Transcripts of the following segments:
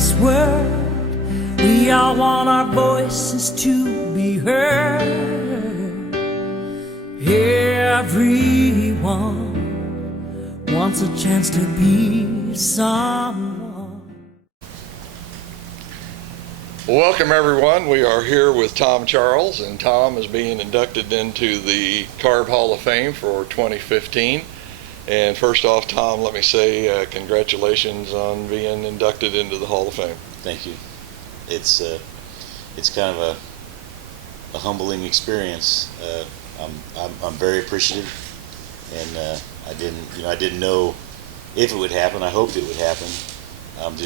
this world. We all want our voices to be heard. Everyone wants a chance to be someone. Welcome everyone. We are here with Tom Charles, and Tom is being inducted into the Carb Hall of Fame for 2015. And first off, Tom, let me say congratulations on being inducted into the Hall of Fame. Thank you. It's kind of a humbling experience. I'm very appreciative, and I didn't know if it would happen. I hoped it would happen. I'm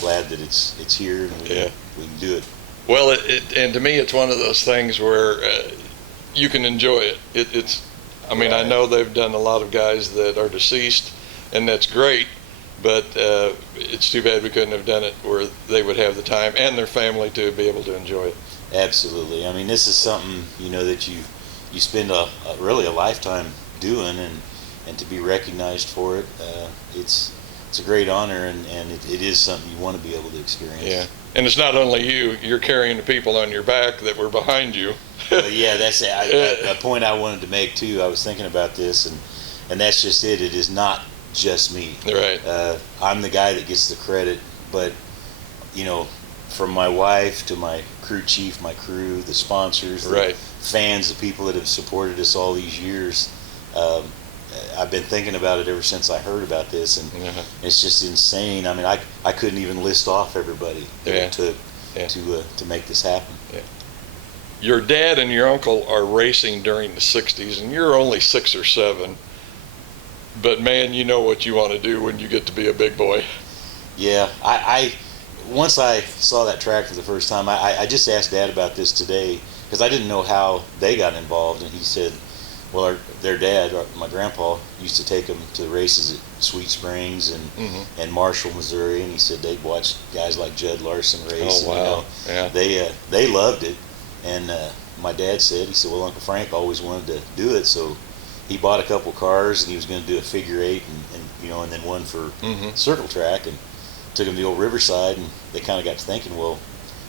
glad that it's here and we can do it. Well, and to me, it's one of those things where you can enjoy it. I mean, right. I know they've done a lot of guys that are deceased, and that's great, but it's too bad we couldn't have done it where they would have the time and their family to be able to enjoy it. Absolutely. I mean, this is something, that you spend really a lifetime doing, and to be recognized for it, it's a great honor, and it is something you want to be able to experience. Yeah, and it's not only you're carrying the people on your back that were behind you. Yeah, that's a point I wanted to make too. I was thinking about this, and that's just it. It is not just me. Right. I'm the guy that gets the credit, but from my wife to my crew chief, my crew, the sponsors, the fans, the people that have supported us all these years. I've been thinking about it ever since I heard about this, and it's just insane. I mean, I couldn't even list off everybody that it took to make this happen. Yeah. Your dad and your uncle are racing during the 60s, and you're only 6 or 7. But man, you know what you want to do when you get to be a big boy. Yeah, I once I saw that track for the first time, I just asked Dad about this today because I didn't know how they got involved, and he said, well, their dad, my grandpa, used to take them to the races at Sweet Springs and Marshall, Missouri, and he said they'd watch guys like Judd Larson race. Oh, wow. And, they loved it, and my dad said, well, Uncle Frank always wanted to do it, so he bought a couple cars, and he was going to do a figure 8 and then one for circle track, and took them to the old Riverside, and they kind of got to thinking, well,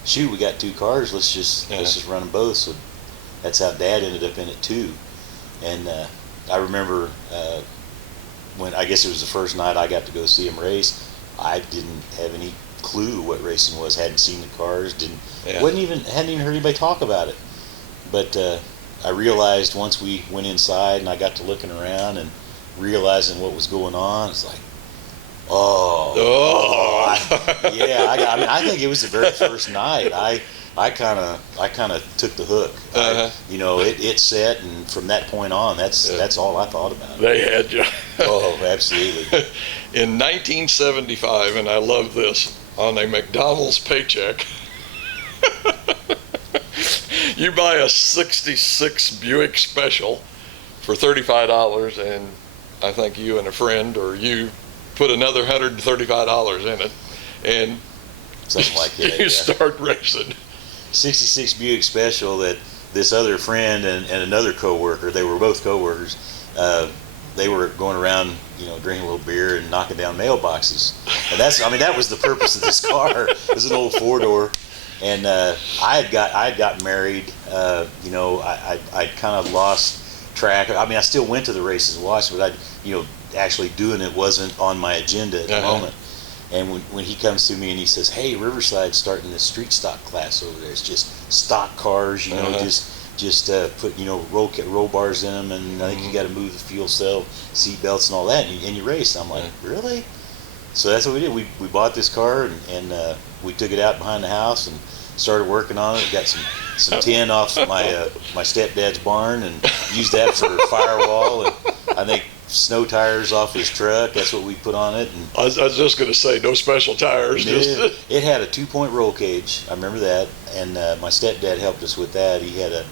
shoot, we got 2 cars, let's just run them both. So that's how Dad ended up in it too. And I remember when I guess it was the first night I got to go see him race, I didn't have any clue what racing was. Hadn't seen the cars, hadn't even heard anybody talk about it. But I realized once we went inside and I got to looking around and realizing what was going on, it's like, I think it was the very first night. I kind of took the hook. It set, and from that point on, that's all I thought about. They had you. Oh, absolutely. In 1975, and I love this, on a McDonald's paycheck, you buy a '66 Buick Special for $35, and I think you and a friend or you put another $135 in it, and something like that. You start racing. 66 Buick Special that this other friend and another coworker, they were both coworkers, they were going around, drinking a little beer and knocking down mailboxes. And that was the purpose of this car. It was an old 4-door. And I had gotten married. I kind of lost track. I mean, I still went to the races and watched, but actually doing it wasn't on my agenda at the moment. And when he comes to me and he says, "Hey, Riverside's starting this street stock class over there. It's just stock cars, just put roll bars in them, and I think you got to move the fuel cell, seat belts, and all that, and you race." And I'm like, "Really?" So that's what we did. We bought this car and we took it out behind the house and started working on it. Got some tin off my stepdad's barn and used that for firewall, and I think snow tires off his truck. That's what we put on it. And I was just going to say, no special tires. It had a 2-point roll cage. I remember that. And my stepdad helped us with that. He had a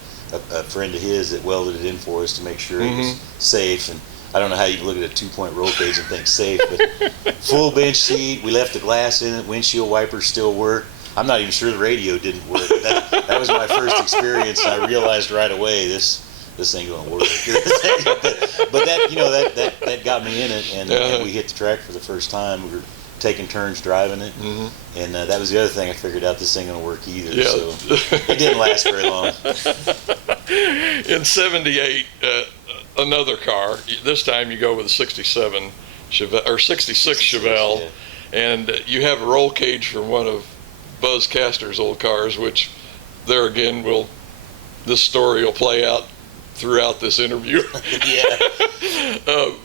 friend of his that welded it in for us to make sure it was safe. And I don't know how you can look at a 2-point roll cage and think safe, but full bench seat. We left the glass in it. Windshield wipers still work. I'm not even sure the radio didn't work. That was my first experience, and I realized right away this ain't gonna work. But that got me in it, and we hit the track for the first time. We were taking turns driving it, and that was the other thing I figured out. This ain't gonna work either. Yeah. So it didn't last very long. In '78, another car. This time you go with a '67 Chevelle or '66 Chevelle, yeah. and you have a roll cage from one of Buzz Caster's old cars, which there again this story will play out throughout this interview. Yeah.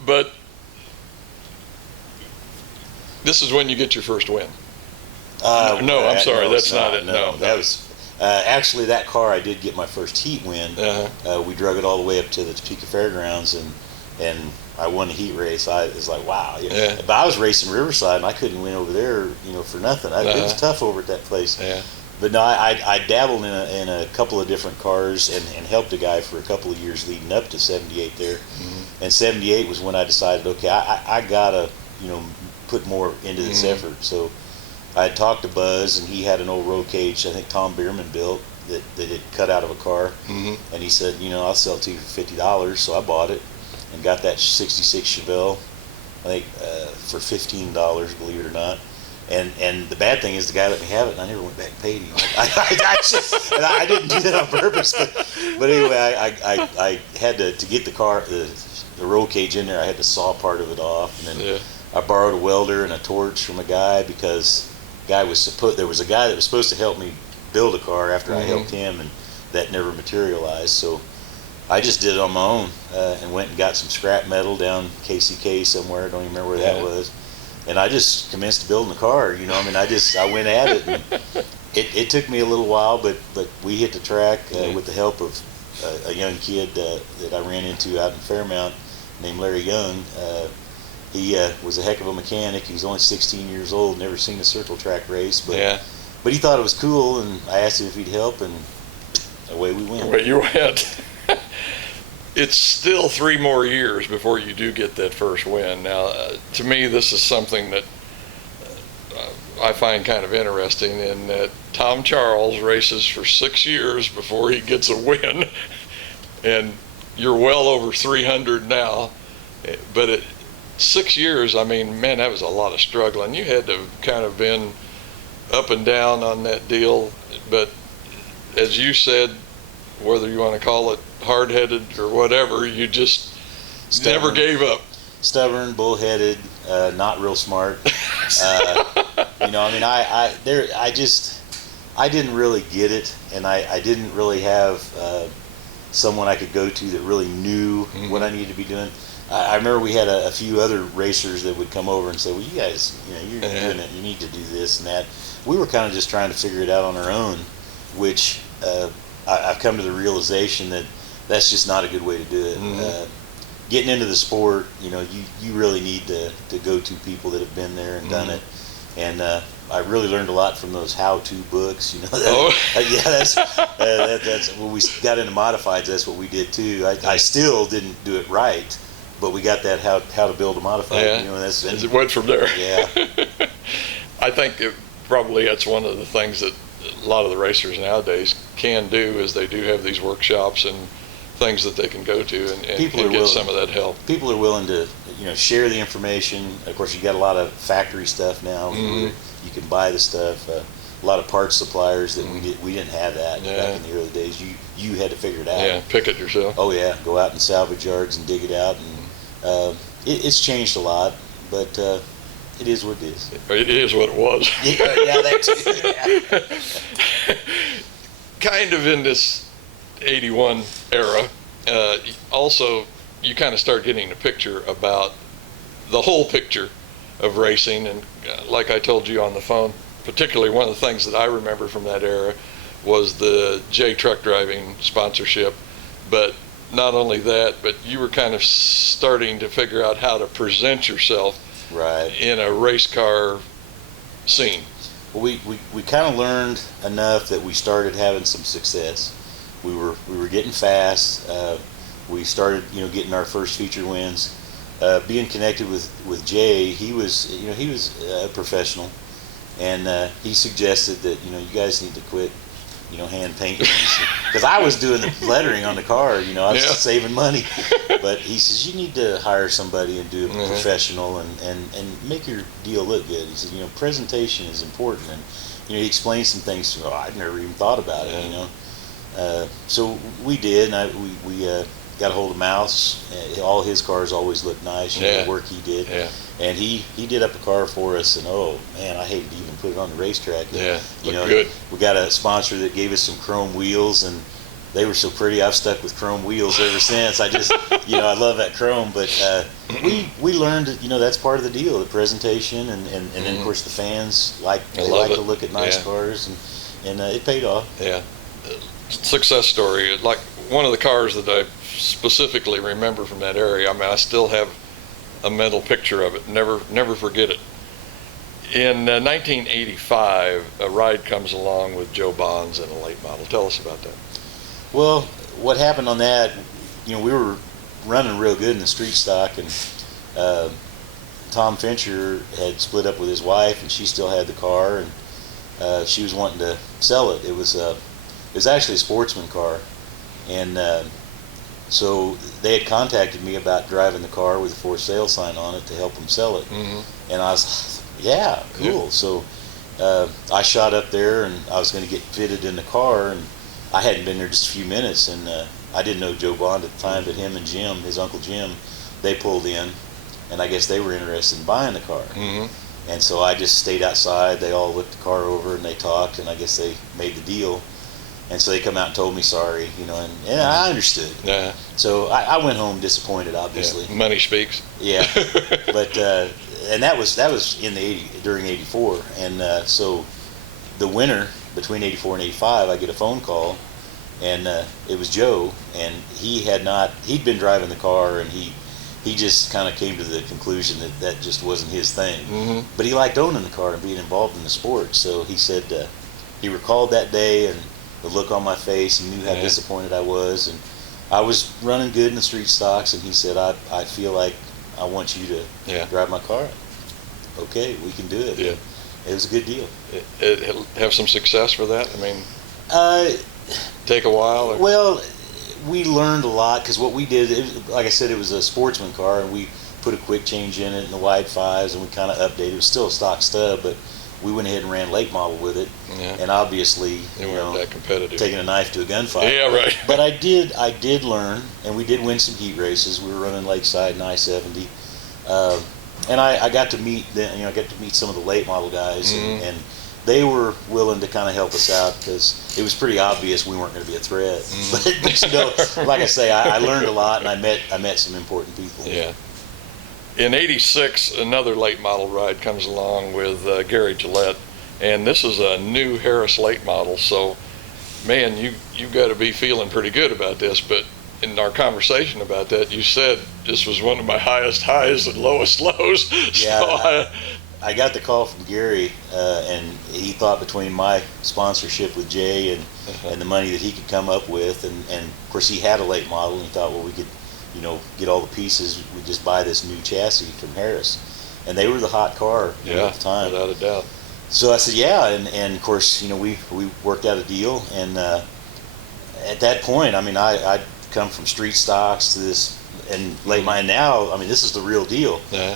But this is when you get your first win. No, I'm sorry, that's not it. No, that was actually that car. I did get my first heat win. We drug it all the way up to the Topeka Fairgrounds, and I won the heat race. I was like, wow. Yeah. But I was racing Riverside, and I couldn't win over there, for nothing. It was tough over at that place. Yeah. But no, I dabbled in a couple of different cars and helped a guy for a couple of years leading up to '78 there. And '78 was when I decided, okay, I gotta put more into this effort. So I had talked to Buzz, and he had an old roll cage I think Tom Bierman built that had cut out of a car, and he said, I'll sell it to you for $50. So I bought it and got that '66 Chevelle, I think for $15, believe it or not. And the bad thing is the guy let me have it, and I never went back and paid him. I didn't do that on purpose, but anyway, I had to get the car, the roll cage in there. I had to saw part of it off, and then I borrowed a welder and a torch from a guy because there was a guy that was supposed to help me build a car after I helped him, and that never materialized. So I just did it on my own and went and got some scrap metal down KCK somewhere. I don't even remember where that was. And I just commenced building the car. I went at it. And it took me a little while, but we hit the track with the help of a young kid that I ran into out in Fairmount named Larry Young. He was a heck of a mechanic. He was only 16 years old, never seen a circle track race, but he thought it was cool, and I asked him if he'd help, and away we went. Away you went. It's still 3 more years before you do get that first win. Now, to me, this is something that I find kind of interesting in that Tom Charles races for 6 years before he gets a win, and you're well over 300 now, but at 6 years, I mean, man, that was a lot of struggling. You had to have kind of been up and down on that deal, but as you said, whether you want to call it hard-headed or whatever, you just never gave up. Stubborn, bullheaded, not real smart. I didn't really get it, and I didn't really have someone I could go to that really knew what I needed to be doing. I remember we had a few other racers that would come over and say, well, you guys, you're doing it, you need to do this and that. We were kind of just trying to figure it out on our own, which I've come to the realization that that's just not a good way to do it. Getting into the sport, you really need to go to people that have been there and done it. And I really learned a lot from those how-to books. That's when we got into modifieds. That's what we did too. I still didn't do it right, but we got that how to build a modified. And it went from there. Yeah. I think probably that's one of the things that a lot of the racers nowadays can do is they do have these workshops and things that they can go to and get some of that help. People are willing to share the information. Of course, you got a lot of factory stuff now where you can buy the stuff. A lot of parts suppliers that we didn't have that back in the early days. You had to figure it out. Yeah, pick it yourself. Oh yeah, go out in salvage yards and dig it out, and it's changed a lot, but it is what it is. It is what it was. Yeah, that too. Kind of in this '81 era, also you kind of start getting a picture about the whole picture of racing, and like I told you on the phone, particularly one of the things that I remember from that era was the J Truck Driving sponsorship. But not only that, but you were kind of starting to figure out how to present yourself in a race car scene. Well, we kind of learned enough that we started having some success. We were getting fast. We started getting our first feature wins. Being connected with Jay, he was a professional, and he suggested that you guys need to quit hand painting. Because I was doing the lettering on the car, I was saving money. But he says, you need to hire somebody and do it professional and make your deal look good. He said, presentation is important. And, he explained some things to me. I'd never even thought about it, So we did, and we got a hold of Mouse. All his cars always looked nice, the work he did. Yeah. And he did up a car for us, and oh man, I hated to even put it on the racetrack. Yeah, good. We got a sponsor that gave us some chrome wheels, and they were so pretty. I've stuck with chrome wheels ever since. I just, I love that chrome. But we learned that that's part of the deal, the presentation, and then of course the fans like to look at nice cars, and it paid off. Yeah, success story. Like one of the cars that I specifically remember from that area. I mean, I still have a mental picture of it. Never forget it. In 1985, a ride comes along with Joe Bonds in a late model. Tell us about that. Well, what happened on that, we were running real good in the street stock, and Tom Fincher had split up with his wife, and she still had the car, and she was wanting to sell it. It was actually a Sportsman car, and so they had contacted me about driving the car with a for sale sign on it to help them sell it. And I was, yeah, cool. So I shot up there, and I was going to get fitted in the car, and I hadn't been there just a few minutes, and I didn't know Joe Bond at the time, but him and Jim, his Uncle Jim, they pulled in, and I guess they were interested in buying the car. And so I just stayed outside. They all looked the car over, and they talked, and I guess they made the deal. And so they come out and told me sorry, and I understood. Yeah. So I went home disappointed, obviously. Yeah. Money speaks. Yeah, but and that was during '84, and so the winter between '84 and '85, I get a phone call, and it was Joe, and he'd been driving the car, and he just kind of came to the conclusion that just wasn't his thing. But he liked owning the car and being involved in the sport, so he said he recalled that day and the look on my face. He knew how disappointed I was, and I was running good in the street stocks, and he said, I feel like I want you to drive my car. Okay, we can do it. Yeah. It was a good deal. It'll have some success for that? I mean, take a while? Or? Well, we learned a lot, because what we did, like I said, it was a Sportsman car, and we put a quick change in it and the wide fives, and we kind of updated. It was still a stock stub, but we went ahead and ran late model with it, and obviously, weren't that competitive. Taking a knife to a gunfight. Yeah, right. But I did learn, and we did win some heat races. We were running Lakeside and I-70, and I got to meet some of the late model guys, and they were willing to kind of help us out, because it was pretty obvious we weren't going to be a threat. But like I say, I learned a lot, and I met some important people. Yeah. In '86, another late model ride comes along with Gary Gillette, and this is a new Harris late model. So, man, you've got to be feeling pretty good about this. But in our conversation about that, you said this was one of my highest highs and lowest lows. Yeah, So I got the call from Gary, and he thought between my sponsorship with Jay and the money that he could come up with, and of course he had a late model, and he thought, well, we could get all the pieces. We just buy this new chassis from Harris, and they were the hot car at the time, without a doubt. So I said, yeah, and of course, we worked out a deal, and at that point, I mean, I'd come from street stocks to this, and late mine now. I mean, this is the real deal. Yeah.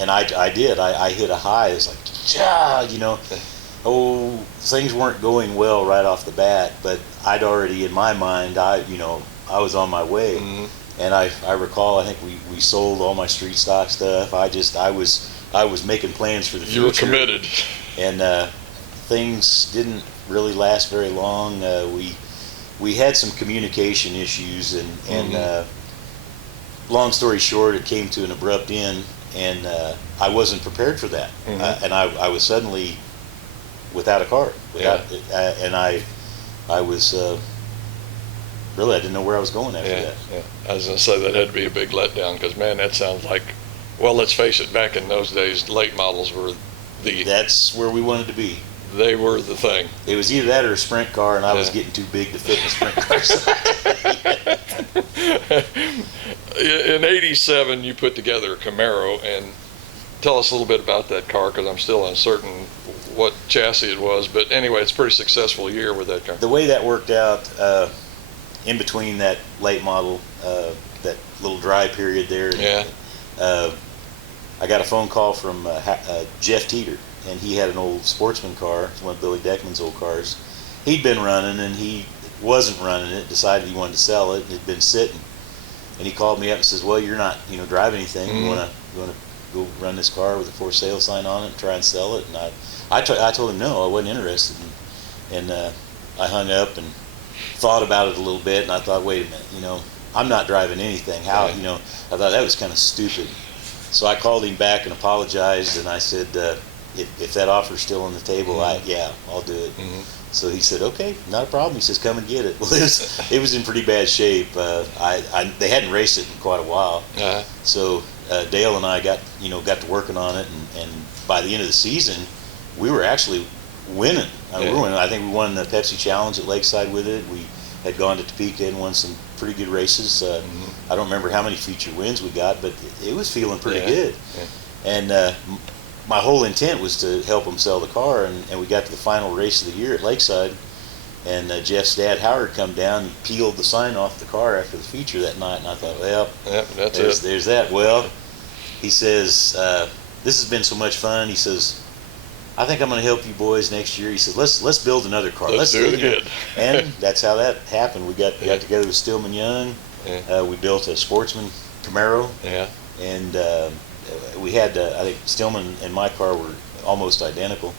And I hit a high. It's like, things weren't going well right off the bat, but I'd already, in my mind, I was on my way. And I recall, I think we sold all my street stock stuff. I was making plans for the future. You were committed. And things didn't really last very long. We had some communication issues, and long story short, it came to an abrupt end, and I wasn't prepared for that. And I was suddenly without a car. And I was... really, I didn't know where I was going after that. Yeah. I was going to say that had to be a big letdown, because, man, that sounds like, well, let's face it, back in those days, late models were That's where we wanted to be. They were the thing. It was either that or a sprint car, and I was getting too big to fit in a sprint car. In '87, you put together a Camaro, and tell us a little bit about that car, because I'm still uncertain what chassis it was. But anyway, it's a pretty successful year with that car. The way that worked out, in between that late model, that little dry period there, Yeah. I got a phone call from Jeff Teeter, and he had an old Sportsman car. It's one of Billy Deckman's old cars. He'd been running, and he wasn't running it, decided he wanted to sell it, and it had been sitting. And he called me up and says, well, you're not, driving anything. Mm-hmm. You want to go run this car with a for sale sign on it and try and sell it? And I told him no, I wasn't interested. And I hung up and thought about it a little bit, and I thought, wait a minute, I'm not driving anything. How, Yeah. I thought that was kind of stupid. So I called him back and apologized, and I said, if that offer's still on the table, Mm-hmm. I'll do it. Mm-hmm. So he said, okay, not a problem. He says, come and get it. Well, it was in pretty bad shape. They hadn't raced it in quite a while. Uh-huh. So Dale and I got to working on it, and by the end of the season, we were actually winning. We were winning. I think we won the Pepsi Challenge at Lakeside with it. We had gone to Topeka and won some pretty good races. I don't remember how many feature wins we got, but it was feeling pretty good. Yeah. And my whole intent was to help them sell the car, and we got to the final race of the year at Lakeside, and Jeff's dad, Howard, come down and peeled the sign off the car after the feature that night, and I thought, well, there's that. Well, he says, this has been so much fun. He says, I think I'm going to help you boys next year. He says, let's build another car. Let's do it again. And that's how that happened. We got together with Stillman Young. Yeah. We built a Sportsman Camaro. Yeah. And we had, I think Stillman and my car were almost identical.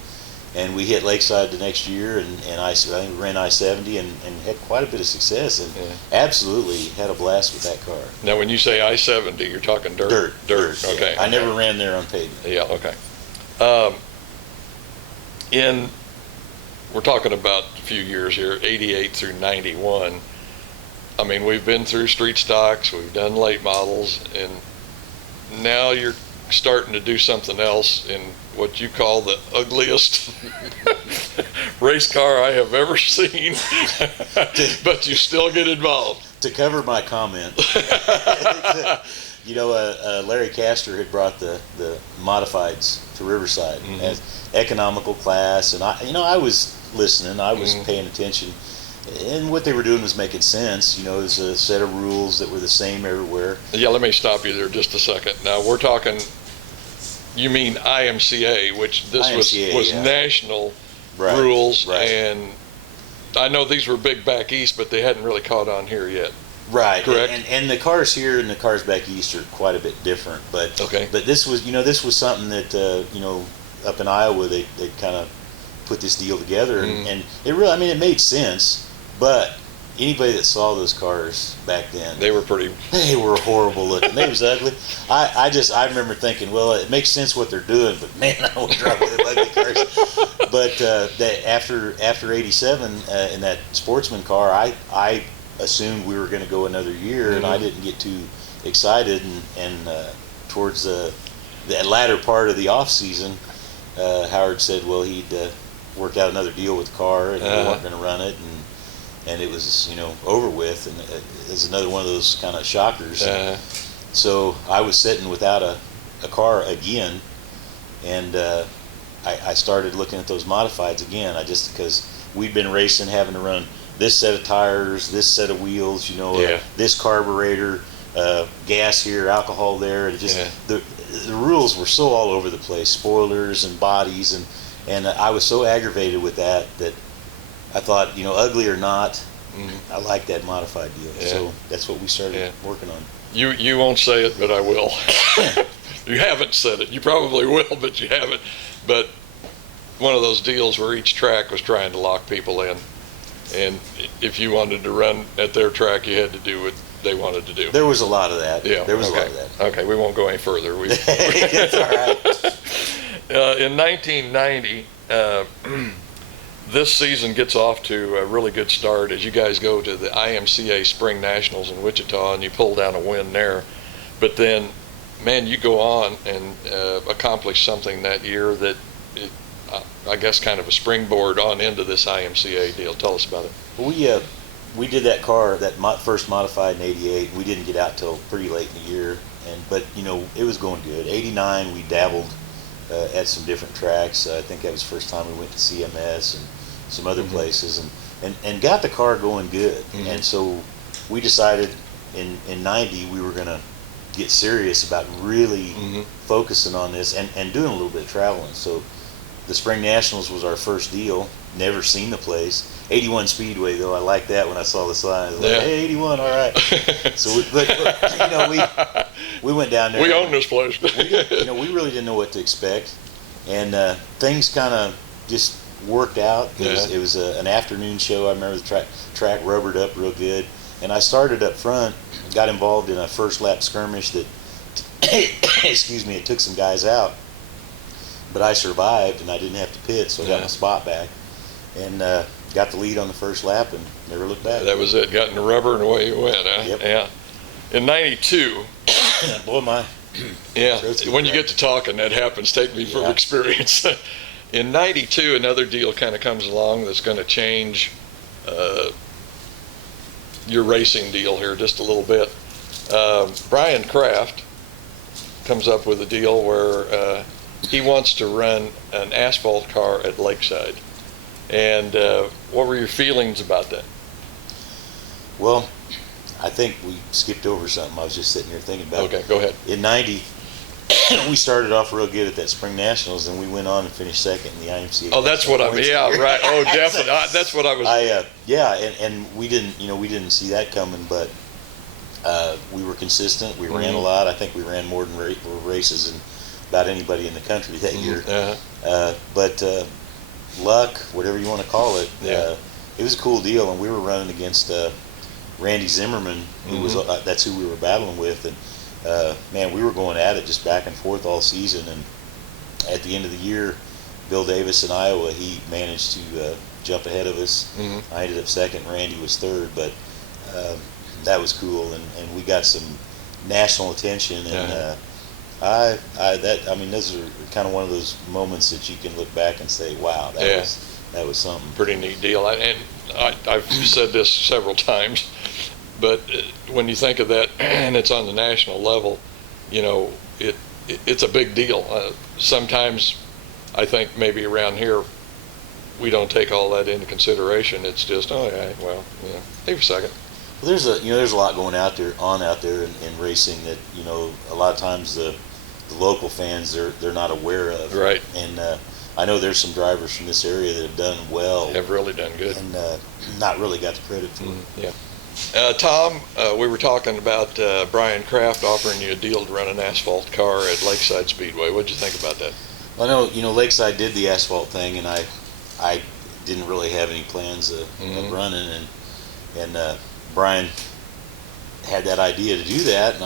And we hit Lakeside the next year, and I think we ran I-70 and had quite a bit of success, and absolutely had a blast with that car. Now, when you say I-70, you're talking dirt? Dirt. Okay. I never ran there on pavement. Yeah, okay. We're talking about a few years here, 88 through 91. I mean, we've been through street stocks, we've done late models, and now you're starting to do something else in what you call the ugliest race car I have ever seen, but you still get involved. To cover my comment, Larry Castor had brought the modifieds to Riverside as economical class, and I was listening, I was paying attention, and what they were doing was making sense. It was a set of rules that were the same everywhere. Yeah, let me stop you there just a second. Now we're talking, you mean IMCA, which this IMCA, was national rules, and I know these were big back east, but they hadn't really caught on here yet. Right, correct. And the cars here and the cars back east are quite a bit different. But this was something that up in Iowa they kind of put this deal together, and it really, it made sense. But anybody that saw those cars back then, they were horrible looking. They was ugly. I remember thinking, well, it makes sense what they're doing, but man, I want to drive one of them ugly cars. But after '87 in that Sportsman car, I assumed we were going to go another year, and I didn't get too excited. And towards the latter part of the off season, Howard said, well, he'd worked out another deal with the car, and we weren't going to run it, and it was over with, and it was another one of those kind of shockers. So I was sitting without a car again, and I started looking at those modifieds again. Because we'd been racing, having to run this set of tires, this set of wheels, this carburetor, gas here, alcohol there, and the rules were so all over the place, spoilers and bodies, and I was so aggravated with that I thought, ugly or not, I like that modified deal. So that's what we started working on. You won't say it, but I will. You haven't said it. You probably will, but you haven't. But one of those deals where each track was trying to lock people in, and if you wanted to run at their track, you had to do what they wanted to do. There was a lot of that. Yeah, there was a lot of that. Okay, we won't go any further. That's all right. In 1990, this season gets off to a really good start as you guys go to the IMCA Spring Nationals in Wichita, and you pull down a win there. But then, man, you go on and accomplish something that year that, I guess, kind of a springboard on into this IMCA deal. Tell us about it. We did that car, that first modified in '88. We didn't get out till pretty late in the year. But it was going good. '89 we dabbled at some different tracks. I think that was the first time we went to CMS and some other places, and got the car going good. And so we decided in '90 we were going to get serious about really focusing on this and doing a little bit of traveling. So the Spring Nationals was our first deal. Never seen the place. 81 Speedway, though, I liked that when I saw the sign. I was like, hey, 81, all right. So we went down there. We own this place. We really didn't know what to expect, and things kind of just worked out. It was an afternoon show. I remember the track rubbered up real good, and I started up front, got involved in a first lap skirmish that, excuse me, it took some guys out, but I survived and I didn't have to pit, so I got my spot back, and got the lead on the first lap and never looked back. That was it. Got in the rubber and away you went. Huh? Yep. Yeah. In '92. Boy, my. Yeah. When you get to talking, that happens. Take me from experience. In '92, another deal kind of comes along that's going to change your racing deal here just a little bit. Brian Kraft comes up with a deal where he wants to run an asphalt car at Lakeside. And what were your feelings about that? Well, I think we skipped over something. I was just sitting here thinking about it. Okay, go ahead. In '90, we started off real good at that Spring Nationals, and we went on and finished second in the IMCA. Oh, that's what I mean. Yeah, right. Oh, definitely. That's what I was. And we didn't see that coming, but we were consistent. We ran a lot. I think we ran more than races than about anybody in the country that year. But luck, whatever you want to call it, it was a cool deal, and we were running against Randy Zimmerman, who was that's who we were battling with, and man, we were going at it just back and forth all season. And at the end of the year, Bill Davis in Iowa, he managed to jump ahead of us. I ended up second, Randy was third, but that was cool, and we got some national attention, and those are kind of one of those moments that you can look back and say, wow, that was something. Pretty neat deal. And I've said this several times, but when you think of that, and it's on the national level, it's a big deal. Sometimes I think maybe around here we don't take all that into consideration. It's just, maybe second. Well, there's a lot going out there in racing that a lot of times the local fans they're not aware of. Right. And I know there's some drivers from this area that have done well. Have really done good. And not really got the credit for it. Yeah. Tom, we were talking about Brian Kraft offering you a deal to run an asphalt car at Lakeside Speedway. What'd you think about that? I know Lakeside did the asphalt thing, and I didn't really have any plans of running, and Brian had that idea to do that, and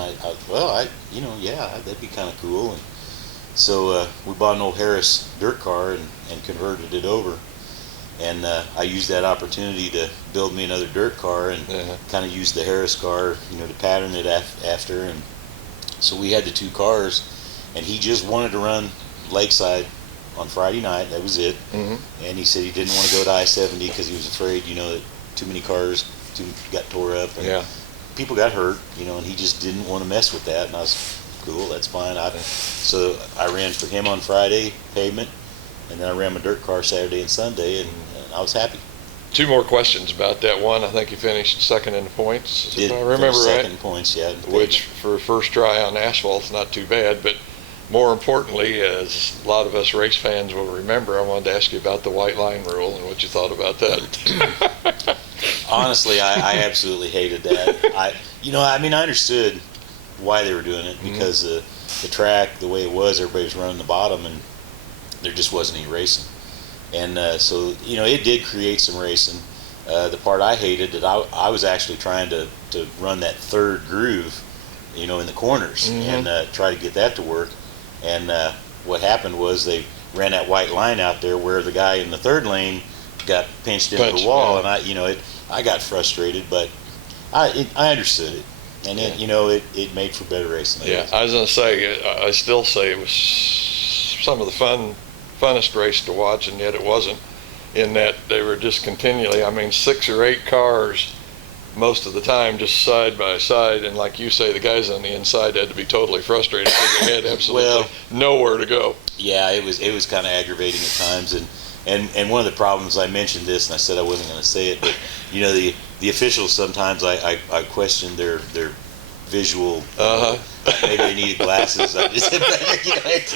that'd be kind of cool. And so we bought an old Harris dirt car and converted it over, and I used that opportunity to build me another dirt car, and kind of used the Harris car, to pattern it after. And so we had the two cars, and he just wanted to run Lakeside on Friday night. That was it. And he said he didn't want to go to I-70 because he was afraid, that too many cars got tore up, and people got hurt, and he just didn't want to mess with that. And I was cool, that's fine. So I ran for him on Friday, pavement, and then I ran my dirt car Saturday and Sunday, and I was happy. Two more questions about that. One, I think you finished second in the points, if I remember right. Second in points, yeah. Which for a first try on asphalt is not too bad, but more importantly, as a lot of us race fans will remember, I wanted to ask you about the white line rule and what you thought about that. Honestly, I absolutely hated that. I understood why they were doing it, because the track, the way it was, everybody was running the bottom, and there just wasn't any racing. And so it did create some racing. The part I hated, that I was actually trying to run that third groove, in the corners, and try to get that to work. And what happened was they ran that white line out there where the guy in the third lane got pinched into the wall, and I got frustrated, but I understood it, and it made for better racing. I was going to say, I still say it was some of the funnest race to watch, and yet it wasn't, in that they were just continually, 6 or 8 cars most of the time, just side by side, and like you say, the guys on the inside had to be totally frustrated because they had absolutely nowhere to go. Yeah, it was kind of aggravating at times, and one of the problems, I mentioned this, and I said I wasn't going to say it, but the officials sometimes I question their visual. Maybe they needed glasses. I just,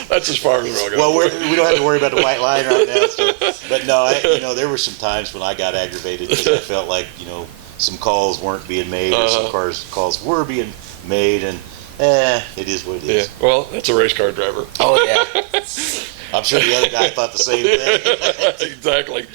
That's as far as we'll go. Well, we don't have to worry about the white line right now. So, but no, there were some times when I got aggravated because I felt like some calls weren't being made, or some calls were being made, and it is what it is. Yeah. Well, that's a race car driver. Oh yeah. I'm sure the other guy thought the same thing. Exactly.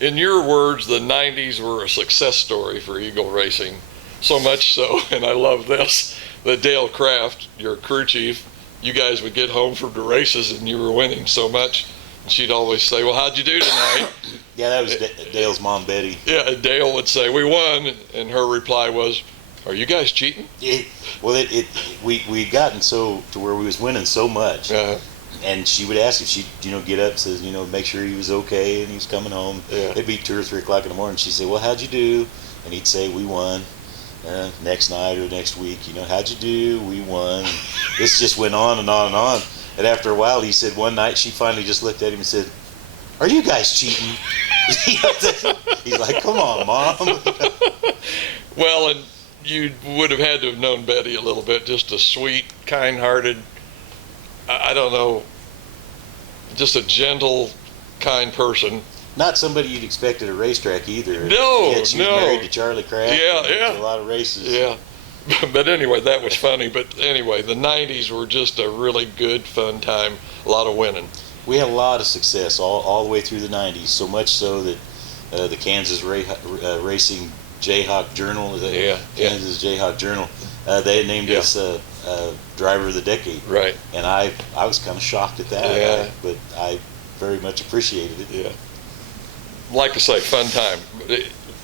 In your words, the 90s were a success story for Eagle Racing. So much so, and I love this, that Dale Kraft, your crew chief, you guys would get home from the races and you were winning so much, and she'd always say, well, how'd you do tonight? Yeah, that was Dale's mom, Betty. Yeah, and Dale would say, we won, and her reply was, are you guys cheating? We'd gotten so to where we was winning so much, and she would ask if she'd get up and says, make sure he was okay and he was coming home. Yeah. It'd be 2 or 3 o'clock in the morning. She'd say, well, how'd you do? And he'd say, we won. Next night or next week, how'd you do? We won. This just went on and on and on. And after a while, he said one night she finally just looked at him and said, are you guys cheating? He's like, come on, Mom. Well, and you would have had to have known Betty a little bit, just a sweet, kind-hearted, I don't know, just a gentle, kind person. Not somebody you'd expect at a racetrack either. No, Yet she was married to Charlie Kraft. Yeah. A lot of races. Yeah. But anyway, that was funny. But anyway, the 90s were just a really good, fun time. A lot of winning. We had a lot of success all the way through the 90s, so much so that the Kansas Racing Jayhawk Journal, Kansas Jayhawk Journal, they named us Driver of the Decade. Right. And I was kind of shocked at that, Yeah. but I very much appreciated it. Yeah. Like I say, fun time.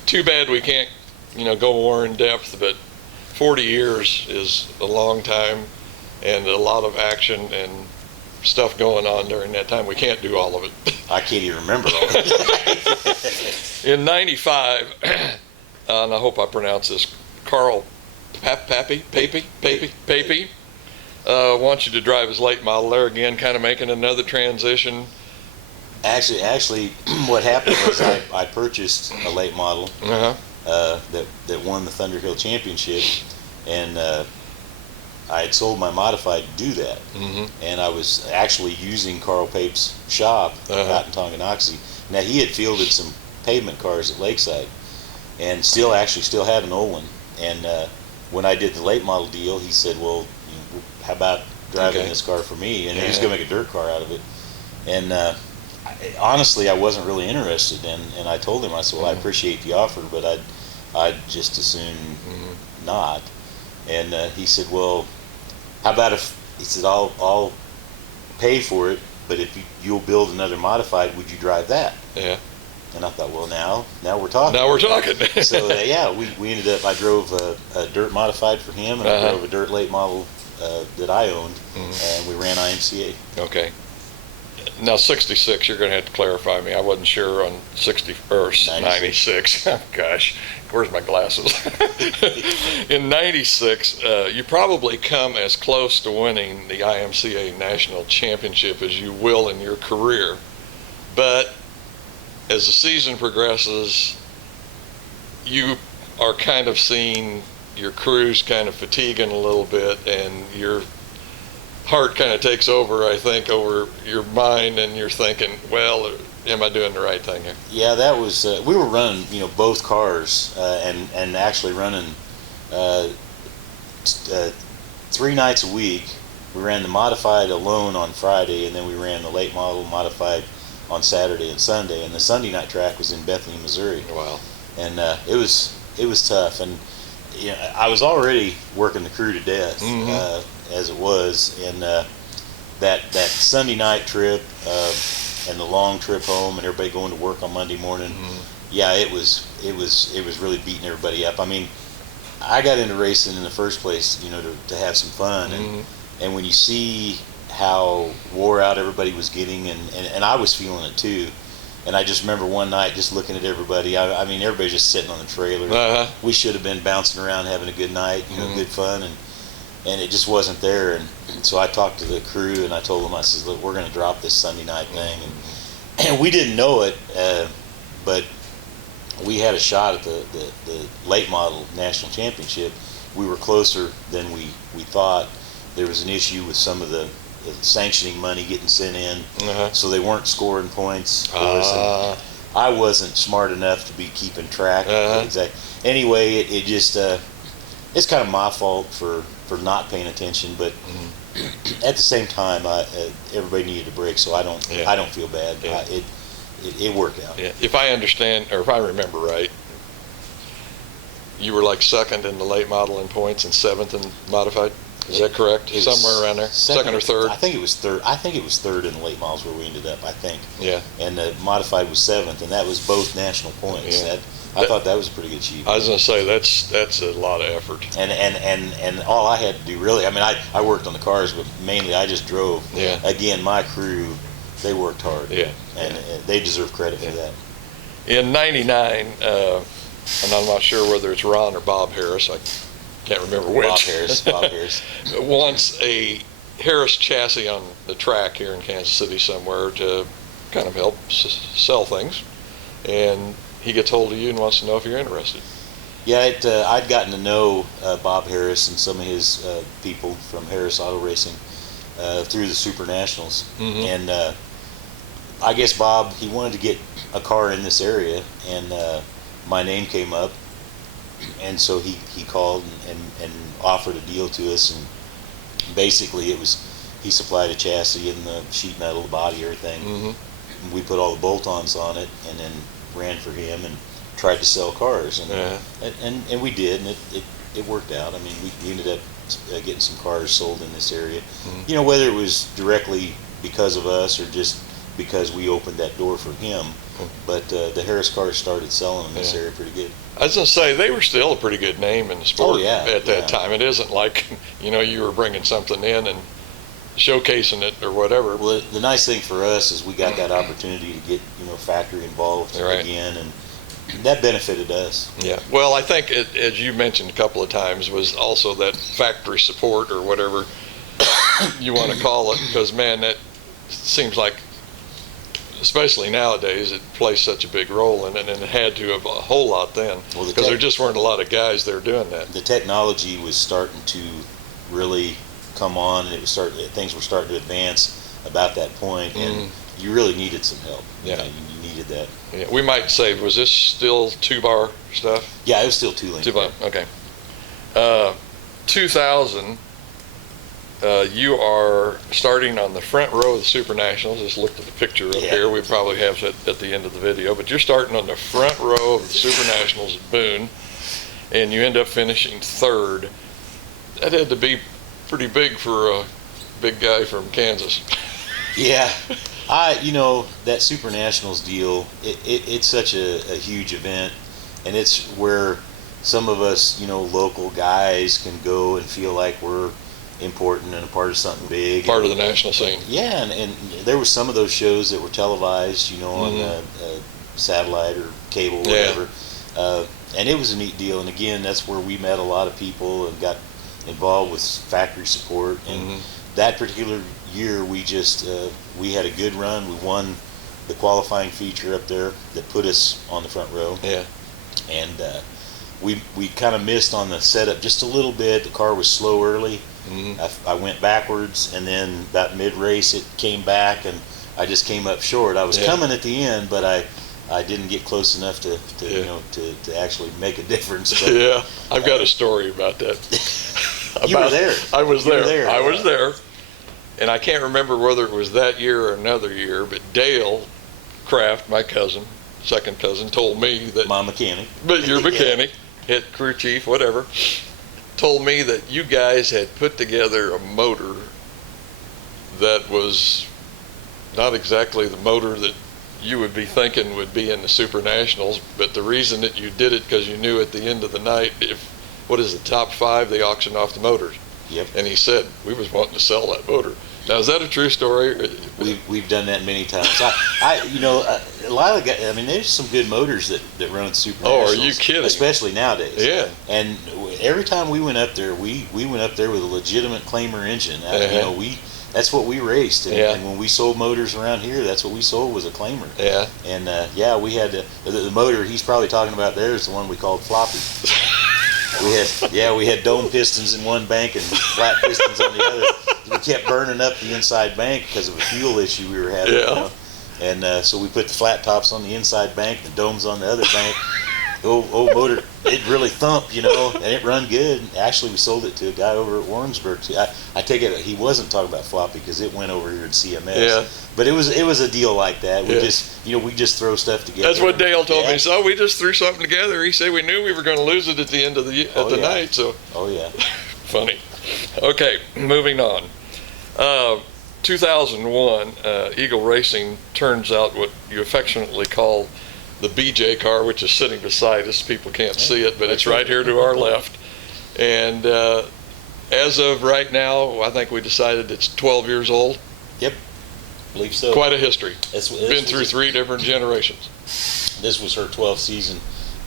Too bad we can't, go more in depth, but 40 years is a long time and a lot of action and stuff going on during that time. We can't do all of it. I can't even remember all of it. In 95, and I hope I pronounce this, Carl Pappy wants you to drive his late model there again, kind of making another transition. Actually, what happened was I purchased a late model that won the Thunderhill Championship, and I had sold my modified to do that. Mm-hmm. And I was actually using Carl Pape's shop out in Tonganoxie. Now, he had fielded some pavement cars at Lakeside, and still had an old one. And when I did the late model deal, he said, well, how about driving this car for me? And he was going to make a dirt car out of it. And honestly, I wasn't really interested, and I told him, I said, well, I appreciate the offer, but I'd just as soon not. And he said, well, how about he said, I'll pay for it, but if you'll build another modified, would you drive that? Yeah. And I thought, well, now we're talking. Now we're talking. So we ended up, I drove a dirt modified for him, and I drove a dirt late model that I owned, and we ran IMCA. Okay. Now 66, you're going to have to clarify me. I wasn't sure on 96. Gosh, where's my glasses? In 96, you probably come as close to winning the IMCA National Championship as you will in your career. But as the season progresses, you are kind of seeing your crews kind of fatiguing a little bit, and your heart kind of takes over, I think, over your mind, and you're thinking, well, am I doing the right thing here? Yeah, that was, we were running, both cars, and actually running 3 nights a week. We ran the modified alone on Friday, and then we ran the late model modified on Saturday and Sunday, and the Sunday night track was in Bethany, Missouri. Wow. And it was tough, and I was already working the crew to death, as it was, and that Sunday night trip and the long trip home, and everybody going to work on Monday morning. Yeah, it was really beating everybody up. I mean, I got into racing in the first place, to have some fun, and when you see how wore out everybody was getting, and I was feeling it too, And I just remember one night just looking at everybody. I mean, everybody's just sitting on the trailer. We should have been bouncing around having a good night, good fun, and it just wasn't there. And so I talked to the crew and I told them, I said, look, we're going to drop this Sunday night thing. And we didn't know it, but we had a shot at the late model national championship. We were closer than we thought. There was an issue with some of the sanctioning money getting sent in, so they weren't scoring points for us. I wasn't smart enough to be keeping track. Anyway, it just it's kind of my fault for not paying attention, but at the same time, everybody needed a break, so I don't feel bad. It worked out. Yeah. If I understand, or if I remember right, you were like second in the late model in points and seventh in modified. Is that correct? Somewhere around there, second or third. I think it was third. I think it was third in the late models where we ended up. I think. Yeah. And the modified was seventh, and that was both national points. Yeah. I thought that was a pretty good achievement. I was going to say that's a lot of effort. And all I had to do really, I mean, I worked on the cars, but mainly I just drove. Yeah. Again, my crew, they worked hard. Yeah. And they deserve credit for that. In '99, and I'm not sure whether it's Ron or Bob Harris. I can't remember which. Bob Harris. Wants a Harris chassis on the track here in Kansas City somewhere to kind of help sell things, and he gets hold of you and wants to know if you're interested. Yeah, I'd gotten to know Bob Harris and some of his people from Harris Auto Racing through the Supernationals, and I guess Bob, he wanted to get a car in this area, and my name came up, and so he called and offered a deal to us, and basically he supplied a chassis and the sheet metal, the body, everything. We put all the bolt-ons on it, and then ran for him and tried to sell cars, and we did, and it worked out. I mean, we ended up getting some cars sold in this area. You know, whether it was directly because of us or just because we opened that door for him, but the Harris cars started selling in this area pretty good. I was going to say, they were still a pretty good name in the sport at that time. It isn't like, you were bringing something in and showcasing it or whatever. Well, the nice thing for us is we got that opportunity to get factory involved again, and that benefited us. Yeah. Well, I think as you mentioned a couple of times, was also that factory support or whatever you want to call it, because man, that seems like, especially nowadays, it plays such a big role in it, and it had to have a whole lot then, because there just weren't a lot of guys there doing that. The technology was starting to really come on, and things were starting to advance about that point, and you really needed some help. Yeah. You needed that. Yeah. We might say, was this still 2-bar stuff? Yeah, it was still 2-link. 2-bar, okay. 2000, you are starting on the front row of the Supernationals. Just looked at the picture up here. We probably have it at the end of the video, but you're starting on the front row of the Supernationals at Boone, and you end up finishing third. That had to be pretty big for a big guy from Kansas. Yeah. That Supernationals deal, it's such a huge event, and it's where some of us, local guys can go and feel like we're important and a part of something big. Part of the national scene. Yeah, and there were some of those shows that were televised, on satellite or cable, whatever. And it was a neat deal, and again, that's where we met a lot of people and got involved with factory support, and that particular year we had a good run. We won the qualifying feature up there that put us on the front row, and we kind of missed on the setup just a little bit. The car was slow early. I went backwards, and then about mid-race it came back, and I just came up short. I was coming at the end, but I didn't get close enough to actually make a difference. But, yeah, I've got a story about that. You were there. I was there. I was there. And I can't remember whether it was that year or another year, but Dale Kraft, my cousin, second cousin, told me that... My mechanic. But your mechanic, head crew chief, whatever, told me that you guys had put together a motor that was not exactly the motor that you would be thinking would be in the Supernationals, but the reason that you did it because you knew at the end of the night, if, what is the top 5, they auction off the motors. Yep. And he said, we was wanting to sell that motor. Now, is that a true story? We've done that many times. A lot of guys. I mean, there's some good motors that run at Supernationals. Oh, are you kidding? Especially nowadays. Yeah. And every time we went up there, we went up there with a legitimate claimer engine. That's what we raced. And when we sold motors around here, that's what we sold was a claimer. Yeah. And we had the motor he's probably talking about there is the one we called floppy. We had dome pistons in one bank and flat pistons on the other. We kept burning up the inside bank because of a fuel issue we were having. Yeah. And so we put the flat tops on the inside bank, the domes on the other bank. Old motor, it really thumped, and it run good. Actually, we sold it to a guy over at Warrensburg. I take it he wasn't talking about floppy because it went over here at CMS. Yeah. But it was a deal like that. We just throw stuff together. That's what Dale told me. So we just threw something together. He said we knew we were going to lose it at the end of the night. So. Oh yeah. Funny. Okay, moving on. 2001, Eagle Racing turns out what you affectionately call the BJ car, which is sitting beside us. People can't see it, but it's right here to our left. And as of right now, I think we decided it's 12 years old. Yep, believe so. Quite a history. This Been through 3 different generations. This was her 12th season.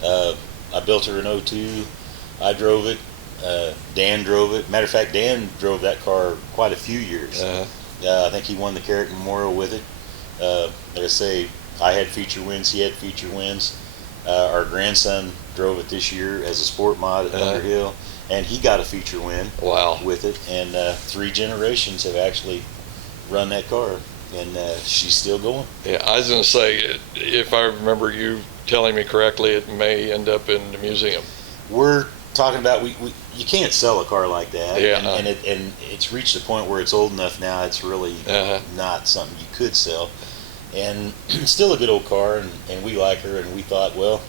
I built her in 02. I drove it. Dan drove it. Matter of fact, Dan drove that car quite a few years. I think he won the Carrick Memorial with it. Like I say, I had feature wins. He had feature wins. Our grandson drove it this year as a sport mod at Underhill, and he got a feature win. Wow. With it. And 3 generations have actually run that car, and she's still going. Yeah, I was going to say, if I remember you telling me correctly, it may end up in the museum. We're talking about you can't sell a car like that. Yeah. And it's reached a point where it's old enough now. It's really not something you could sell. And still a good old car, and we like her, and we thought, well,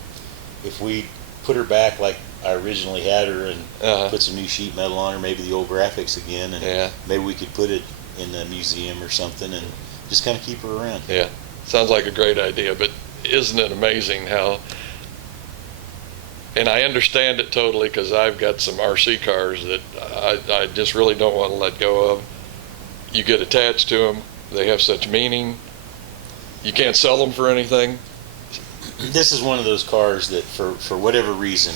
if we put her back like I originally had her and put some new sheet metal on her, maybe the old graphics again, and maybe we could put it in the museum or something and just kind of keep her around. Yeah, sounds like a great idea, but isn't it amazing how, and I understand it totally because I've got some RC cars that I just really don't want to let go of. You get attached to them, they have such meaning. You can't sell them for anything. This is one of those cars that for whatever reason,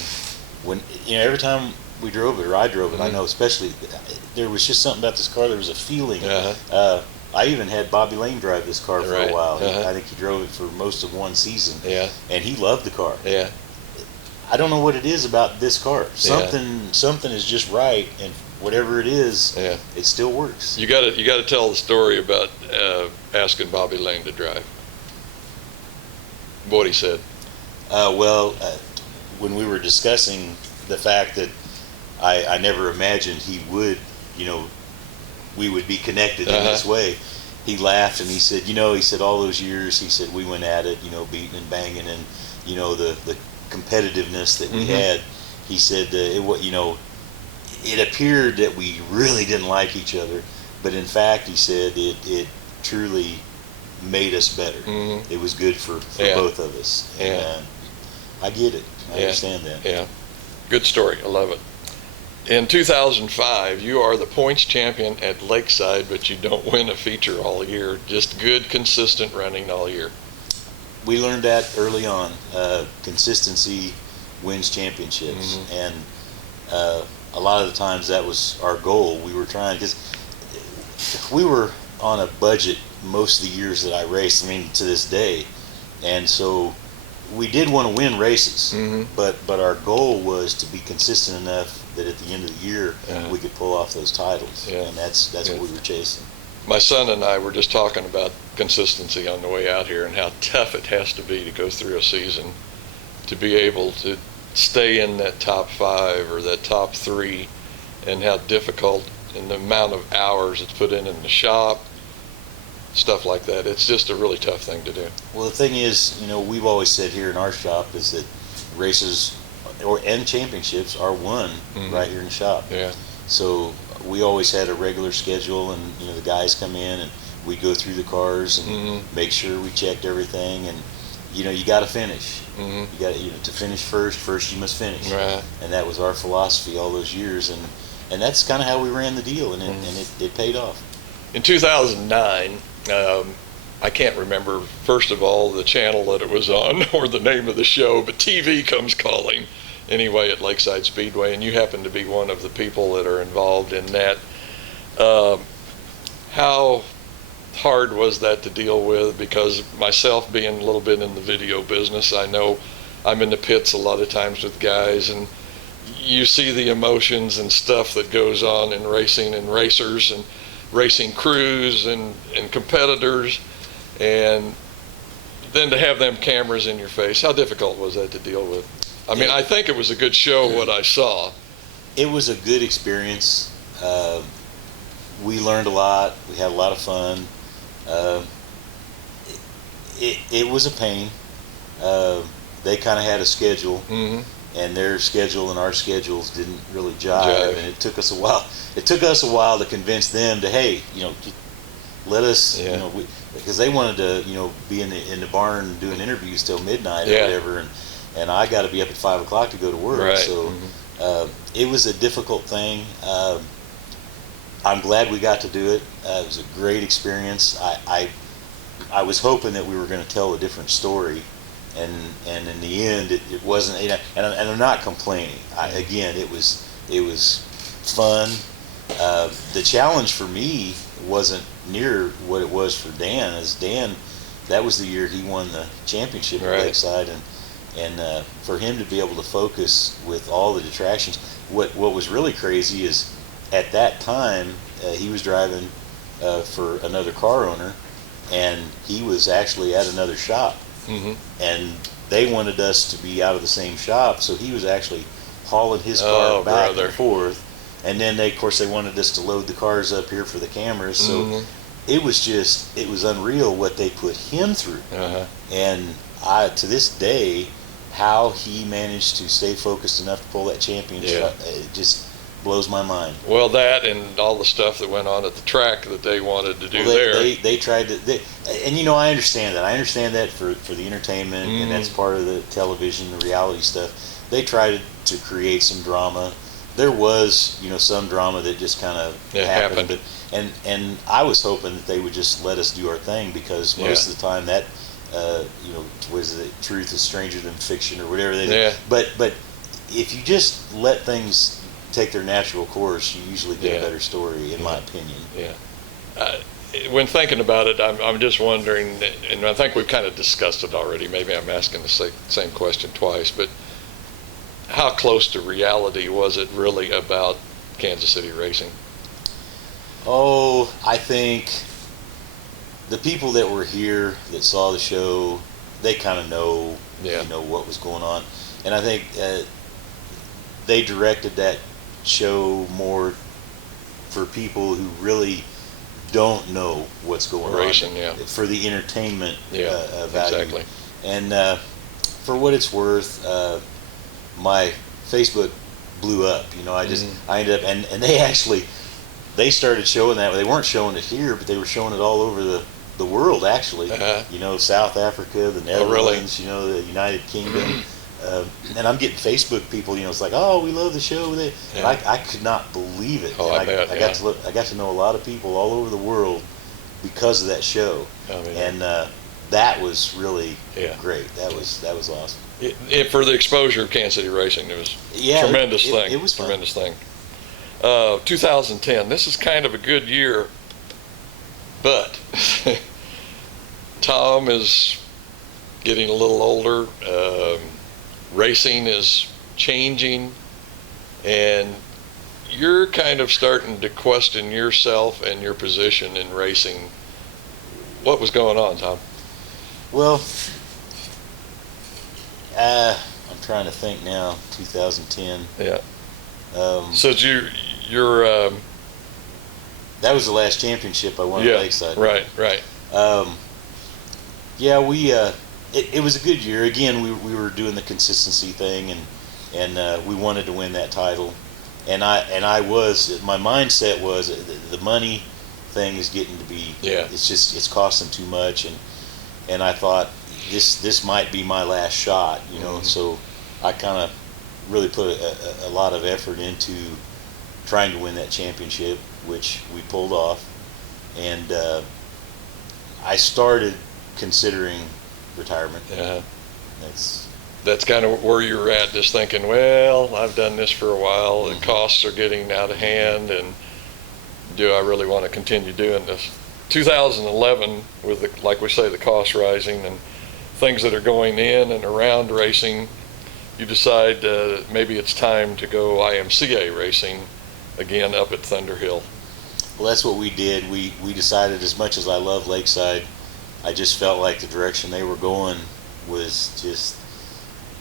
when every time we drove it or I drove it, I know especially there was just something about this car. There was a feeling. I even had Bobby Lane drive this car for a while. I think he drove it for most of one season. And he loved the car. I don't know what it is about this car. Something is just right, and whatever it is, it still works. You got to tell the story about asking Bobby Lane to drive. What he said. When we were discussing the fact that I never imagined he would, we would be connected in this way, he laughed and he said, he said all those years, he said we went at it, beating and banging, and the competitiveness that we had. He said it appeared that we really didn't like each other, but in fact, he said it truly made us better. It was good for both of us. And I get it. I understand that. Yeah. Good story. I love it. In 2005, you are the points champion at Lakeside, but you don't win a feature all year. Just good, consistent running all year. We learned that early on. Consistency wins championships. And a lot of the times that was our goal. We were trying, because we were on a budget most of the years that I raced, to this day. And so we did want to win races, but our goal was to be consistent enough that at the end of the year we could pull off those titles. And that's what we were chasing. My son and I were just talking about consistency on the way out here and how tough it has to be to go through a season to be able to stay in that top 5 or that top 3, and how difficult, and the amount of hours it's put in the shop, stuff like that. It's just a really tough thing to do. Well, the thing is, we've always said here in our shop is that races and championships are won right here in the shop. So we always had a regular schedule, and the guys come in and we go through the cars and make sure we checked everything, and you got to finish. You got to finish first you must finish. And that was our philosophy all those years. And and that's kind of how we ran the deal, and it paid off. In 2009, I can't remember, first of all, the channel that it was on or the name of the show, but TV comes calling anyway at Lakeside Speedway, and you happen to be one of the people that are involved in that. How hard was that to deal with? Because myself being a little bit in the video business, I know I'm in the pits a lot of times with guys, and you see the emotions and stuff that goes on in racing and racers and racing crews and competitors, and then to have them cameras in your face. How difficult was that to deal with? I mean, I think it was a good show, what I saw. It was a good experience. We learned a lot. We had a lot of fun. It was a pain. They kind of had a schedule, and their schedule and our schedules didn't really jive, and it took us a while. It took us a while to convince them to, hey, let us, because they wanted to, be in the barn doing interviews till midnight or whatever, and I got to be up at 5 o'clock to go to work. Right. So it was a difficult thing. I'm glad we got to do it. It was a great experience. I was hoping that we were going to tell a different story, and in the end, it wasn't. And I'm not complaining. Again, it was fun. The challenge for me wasn't near what it was for Dan. As Dan, that was the year he won the championship at Lakeside, and for him to be able to focus with all the detractions. What was really crazy is at that time he was driving for another car owner, and he was actually at another shop, and they wanted us to be out of the same shop, so he was actually hauling his car back and forth. And then of course they wanted us to load the cars up here for the cameras. So it was unreal what they put him through. And to this day, how he managed to stay focused enough to pull that championship, it just blows my mind. Well, that and all the stuff that went on at the track that they wanted to do there. They tried to, and I understand that. I understand that for the entertainment, and that's part of the television, the reality stuff. They tried to create some drama. There was, some drama that just kind of happened. But, and I was hoping that they would just let us do our thing, because most of the time that, was it truth is stranger than fiction or whatever they did. But if you just let things take their natural course, you usually get a better story, in my opinion. When thinking about it, I'm just wondering, and I think we've kind of discussed it already. Maybe I'm asking the same question twice, but how close to reality was it really about Kansas City racing? Oh, I think the people that were here that saw the show, they kind of know, what was going on, and I think they directed that show more for people who really don't know what's going racing, on, for the entertainment value. Exactly. And for what it's worth, my Facebook blew up. I ended up, and they started showing that. They weren't showing it here, but they were showing it all over the world, actually. South Africa, the Netherlands, the United Kingdom. And I'm getting Facebook people, it's like, oh, we love the show. And I could not believe it. Oh, and I got to know a lot of people all over the world because of that show. And that was really great. That was awesome. For the exposure of Kansas City racing, it was a tremendous thing. It was tremendous thing. 2010. This is kind of a good year, but Tom is getting a little older. Racing is changing, and you're kind of starting to question yourself and your position in racing. What was going on, Tom? Well, I'm trying to think now. 2010. Yeah. So you're that was the last championship I won at Lakeside. Right. It was a good year. Again, we were doing the consistency thing, and we wanted to win that title. And my mindset was the money thing is getting to be, it's costing too much, and I thought this might be my last shot, So I kind of really put a lot of effort into trying to win that championship, which we pulled off. And I started considering retirement. Yeah. That's kind of where you're at, just thinking, well, I've done this for a while, the costs are getting out of hand, and do I really want to continue doing this? 2011, with like we say, the costs rising and things that are going in and around racing, you decide maybe it's time to go IMCA racing again up at Thunder Hill. Well, that's what we did. We decided, as much as I love Lakeside, I just felt like the direction they were going was just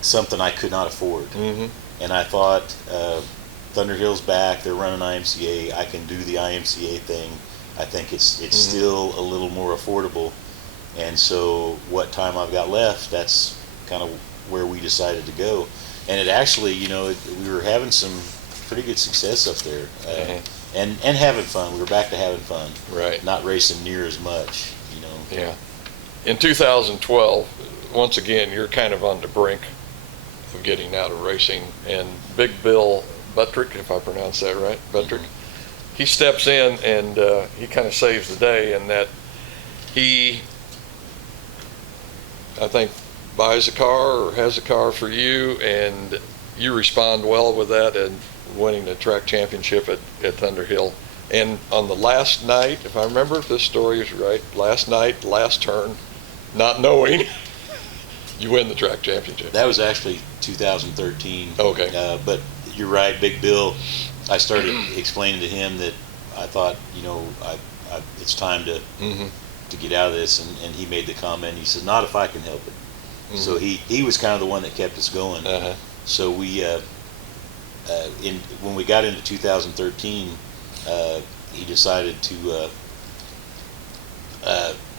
something I could not afford. Mm-hmm. And I thought, Thunder Hill's back, they're running IMCA, I can do the IMCA thing. I think it's still a little more affordable. And so what time I've got left, that's kind of where we decided to go. And it actually, we were having some pretty good success up there. And having fun. We were back to having fun. Right. Not racing near as much, Yeah. In 2012, once again, you're kind of on the brink of getting out of racing, and Big Bill Buttrick, if I pronounce that right, Buttrick, he steps in and he kind of saves the day, in that he, I think, buys a car or has a car for you, and you respond well with that and winning the track championship at Thunder Hill. And on the last night, if I remember if this story is right, last night, last turn, not knowing, you win the track championship. That was actually 2013. Okay. But you're right, Big Bill. I started explaining to him that I thought, it's time to get out of this, and he made the comment. He said, "Not if I can help it." Mm-hmm. So he was kind of the one that kept us going. Uh-huh. So we when we got into 2013, he decided to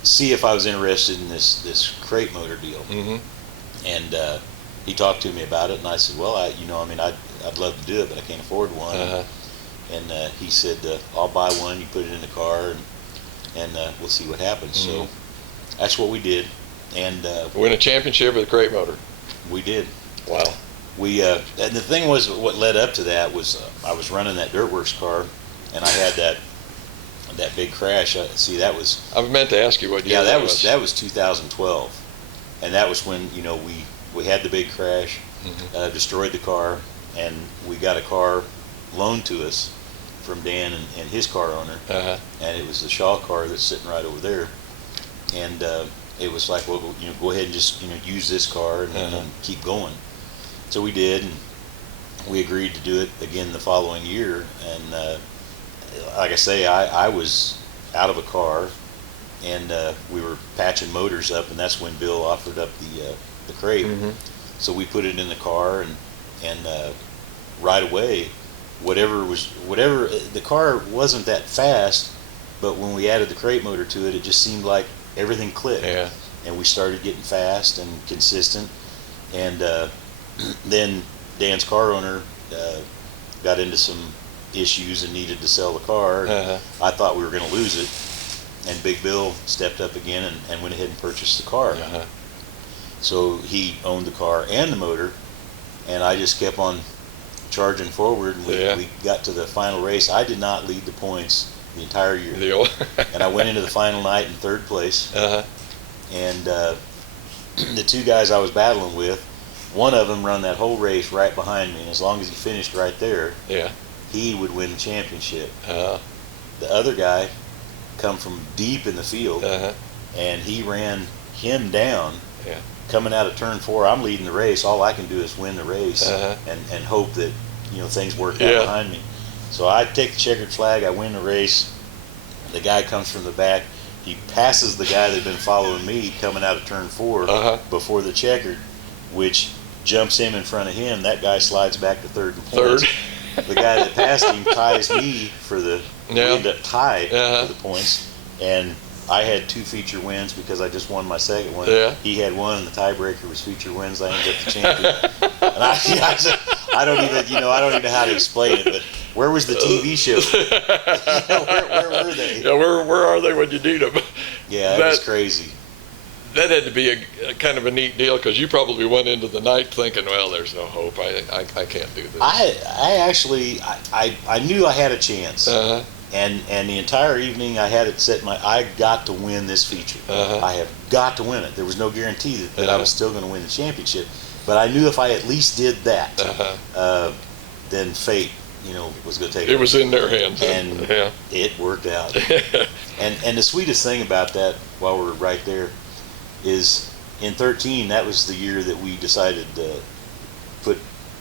see if I was interested in this crate motor deal. Mm-hmm. And he talked to me about it, and I said, well, I'd love to do it, but I can't afford one. Uh-huh. And he said, I'll buy one, you put it in the car, and we'll see what happens. Mm-hmm. So that's what we did. And win a championship with a crate motor. We did. Wow. We and the thing was, what led up to that was I was running that Dirtworks car, and I had that big crash. That was. I meant to ask you what year that was 2012, and that was when we had the big crash, destroyed the car, and we got a car loaned to us from Dan and his car owner, and it was the Shaw car that's sitting right over there, and it was like, well, go ahead and just use this car and keep going. So we did, and we agreed to do it again the following year. And like I say, I was out of a car, and we were patching motors up, and that's when Bill offered up the crate. Mm-hmm. So we put it in the car, and right away, whatever the car wasn't that fast, but when we added the crate motor to it, it just seemed like everything clicked. Yeah. And we started getting fast and consistent, and then Dan's car owner got into some issues and needed to sell the car. I thought we were going to lose it, and Big Bill stepped up again and went ahead and purchased the car. So he owned the car and the motor, and I just kept on charging forward. And we got to the final race. I did not lead the points the entire year, and I went into the final night in third place. And the two guys I was battling with, one of them run that whole race right behind me, and as long as he finished right there, he would win the championship. The other guy come from deep in the field, and he ran him down. Coming out of turn 4, I'm leading the race. All I can do is win the race and hope that things work out behind me. So I take the checkered flag, I win the race. The guy comes from the back. He passes the guy that had been following me coming out of turn 4 before the checkered, which jumps him in front of him. That guy slides back to third in points. The guy that passed him ties me for the we ended up tied for the points, and I had 2 feature wins because I just won my second one. He had one, and the tiebreaker was feature wins. I ended up the champion. And I don't even know how to explain it, but where was the TV show? Where were they? Yeah, where are they when you need them? Yeah, that was crazy. that had to be a kind of a neat deal, because you probably went into the night thinking, well, there's no hope. I can't do this. I actually I knew I had a chance. Uh-huh. And the entire evening I had it set I got to win this feature. Uh-huh. I have got to win it. There was no guarantee that I Uh-huh. was still going to win the championship, but I knew if I at least did that, Uh-huh. then fate, was going to take It was in their hands. and Yeah. it worked out. and the sweetest thing about that, while we're right there, is in 2013, that was the year that we decided to put